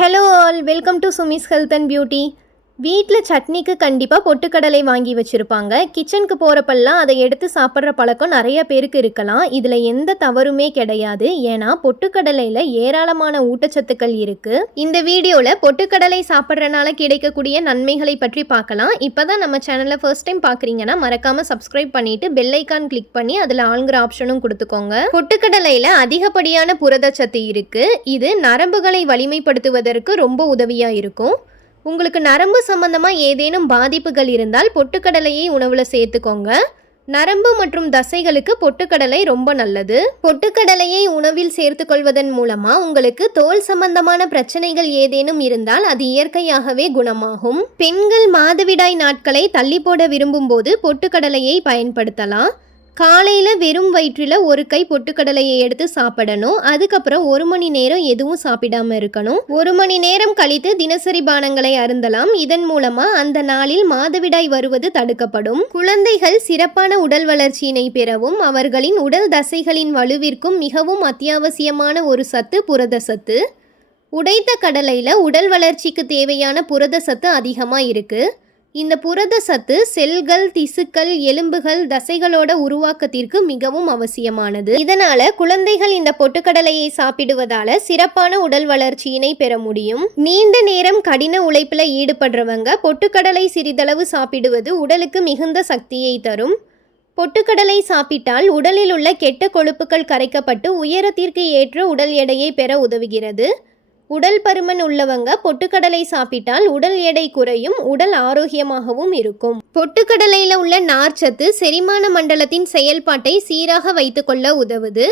Hello all, welcome to Sumi's health and beauty. வீட்டில் சட்னிக்கு கண்டிப்பாக பொட்டுக்கடலை வாங்கி வச்சுருப்பாங்க. கிச்சனுக்கு போகிறப்பெல்லாம் அதை எடுத்து சாப்பிட்ற பழக்கம் நிறைய பேருக்கு இருக்கலாம். இதில் எந்த தவறுமே கிடையாது. ஏன்னா பொட்டுக்கடலையில் ஏராளமான ஊட்டச்சத்துக்கள் இருக்குது. இந்த வீடியோவில் பொட்டுக்கடலை சாப்பிட்றனால கிடைக்கக்கூடிய நன்மைகளை பற்றி பார்க்கலாம். இப்போ தான் நம்ம சேனலில் ஃபர்ஸ்ட் டைம் பார்க்குறீங்கன்னா மறக்காமல் சப்ஸ்கிரைப் பண்ணிவிட்டு பெல் ஐக்கான் கிளிக் பண்ணி அதில் ஆளுங்கிற ஆப்ஷனும் கொடுத்துக்கோங்க. பொட்டுக்கடலையில் அதிகப்படியான புரதச்சத்து இருக்குது. இது நரம்புகளை வலிமைப்படுத்துவதற்கு ரொம்ப உதவியாக இருக்கும். உங்களுக்கு நரம்பு சம்பந்தமாக ஏதேனும் பாதிப்புகள் இருந்தால் பொட்டுக்கடலையை உணவில் சேர்த்துக்கோங்க. நரம்பு மற்றும் தசைகளுக்கு பொட்டுக்கடலை ரொம்ப நல்லது. பொட்டுக்கடலையை உணவில் சேர்த்துக்கொள்வதன் மூலமாக உங்களுக்கு தோல் சம்பந்தமான பிரச்சனைகள் ஏதேனும் இருந்தால் அது இயற்கையாகவே குணமாகும். பெண்கள் மாதவிடாய் நாட்களை தள்ளி போட விரும்பும் போது பொட்டுக்கடலையை பயன்படுத்தலாம். காலையில் வெறும் வயிற்றில் ஒரு கை பொட்டுக்கடலையை எடுத்து சாப்பிடணும். அதுக்கப்புறம் 1 மணி நேரம் எதுவும் சாப்பிடாமல் இருக்கணும். 1 மணி நேரம் கழித்து தினசரி பானங்களை அருந்தலாம். இதன் மூலமாக அந்த நாளில் மாதவிடாய் வருவது தடுக்கப்படும். குழந்தைகள் சிறப்பான உடல் வளர்ச்சியினை பெறவும் அவர்களின் உடல் தசைகளின் வலுவிற்கும் மிகவும் அத்தியாவசியமான ஒரு சத்து புரத சத்து. உடைத்த கடலையில் உடல் வளர்ச்சிக்கு தேவையான புரத சத்து அதிகமாக இருக்குது. இந்த புரத சத்து செல்கள், திசுக்கள், எலும்புகள், தசைகளோட உருவாக்கத்திற்கு மிகவும் அவசியமானது. இதனால குழந்தைகள் இந்த பொட்டுக்கடலையை சாப்பிடுவதால சிறப்பான உடல் வளர்ச்சியினை பெற முடியும். நீண்ட நேரம் கடின உழைப்பில் ஈடுபடுறவங்க பொட்டுக்கடலை சிறிதளவு சாப்பிடுவது உடலுக்கு மிகுந்த சக்தியை தரும். பொட்டுக்கடலை சாப்பிட்டால் உடலில் உள்ள கெட்ட கொழுப்புகள் கரைக்கப்பட்டு உயரத்திற்கு ஏற்ற உடல் எடையை பெற உதவுகிறது. உடல் பருமன் உள்ளவங்க பொட்டுக்கடலை சாப்பிட்டால் உடல் எடை குறையும், உடல் ஆரோக்கியமாகவும் இருக்கும். பொட்டுக்கடலையில் உள்ள நார்ச்சத்து செரிமான மண்டலத்தின் செயல்பாட்டை சீராக வைத்துக்கொள்ள உதவுது.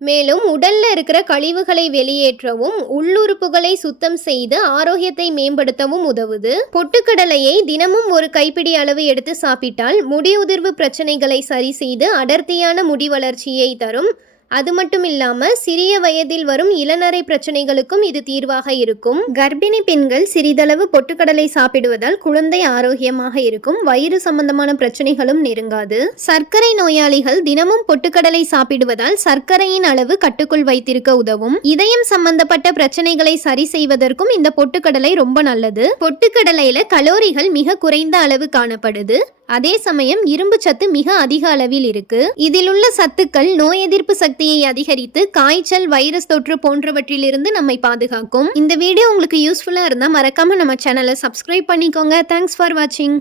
மேலும் உடல்ல இருக்கிற கழிவுகளை வெளியேற்றவும் உள்ளுறுப்புகளை சுத்தம் செய்து ஆரோக்கியத்தை மேம்படுத்தவும் உதவுது. பொட்டுக்கடலையை தினமும் ஒரு கைப்பிடி அளவு எடுத்து சாப்பிட்டால் முடி உதிர்வு பிரச்சனைகளை சரி செய்து அடர்த்தியான முடி வளர்ச்சியை தரும். அது மட்டும் இல்லாமல் சிறிய வயதில் வரும் இளநரை பிரச்சனைகளுக்கும் இது தீர்வாக இருக்கும். கர்ப்பிணி பெண்கள் சிறிதளவு பொட்டுக்கடலை சாப்பிடுவதால் குழந்தை ஆரோக்கியமாக இருக்கும். வயிறு சம்பந்தமான பிரச்சனைகளும் நெருங்காது. சர்க்கரை நோயாளிகள் தினமும் பொட்டுக்கடலை சாப்பிடுவதால் சர்க்கரையின் அளவு கட்டுக்குள் வைத்திருக்க உதவும். இதயம் சம்பந்தப்பட்ட பிரச்சனைகளை சரி செய்வதற்கும் இந்த பொட்டுக்கடலை ரொம்ப நல்லது. பொட்டுக்கடலையில கலோரிகள் மிக குறைந்த அளவு காணப்படுது. அதே சமயம் இரும்பு சத்து மிக அதிக அளவில் இருக்கு. இதில் உள்ள சத்துக்கள் நோய் எதிர்ப்பு சக்தியை அதிகரித்து காய்ச்சல், வைரஸ் தொற்று போன்றவற்றிலிருந்து நம்மை பாதுகாக்கும். இந்த வீடியோ உங்களுக்கு யூஸ்ஃபுல்லா இருந்தா மறக்காம நம்ம சேனலை சப்ஸ்கிரைப் பண்ணிக்கோங்க. தேங்க்ஸ் ஃபார் வாட்சிங்.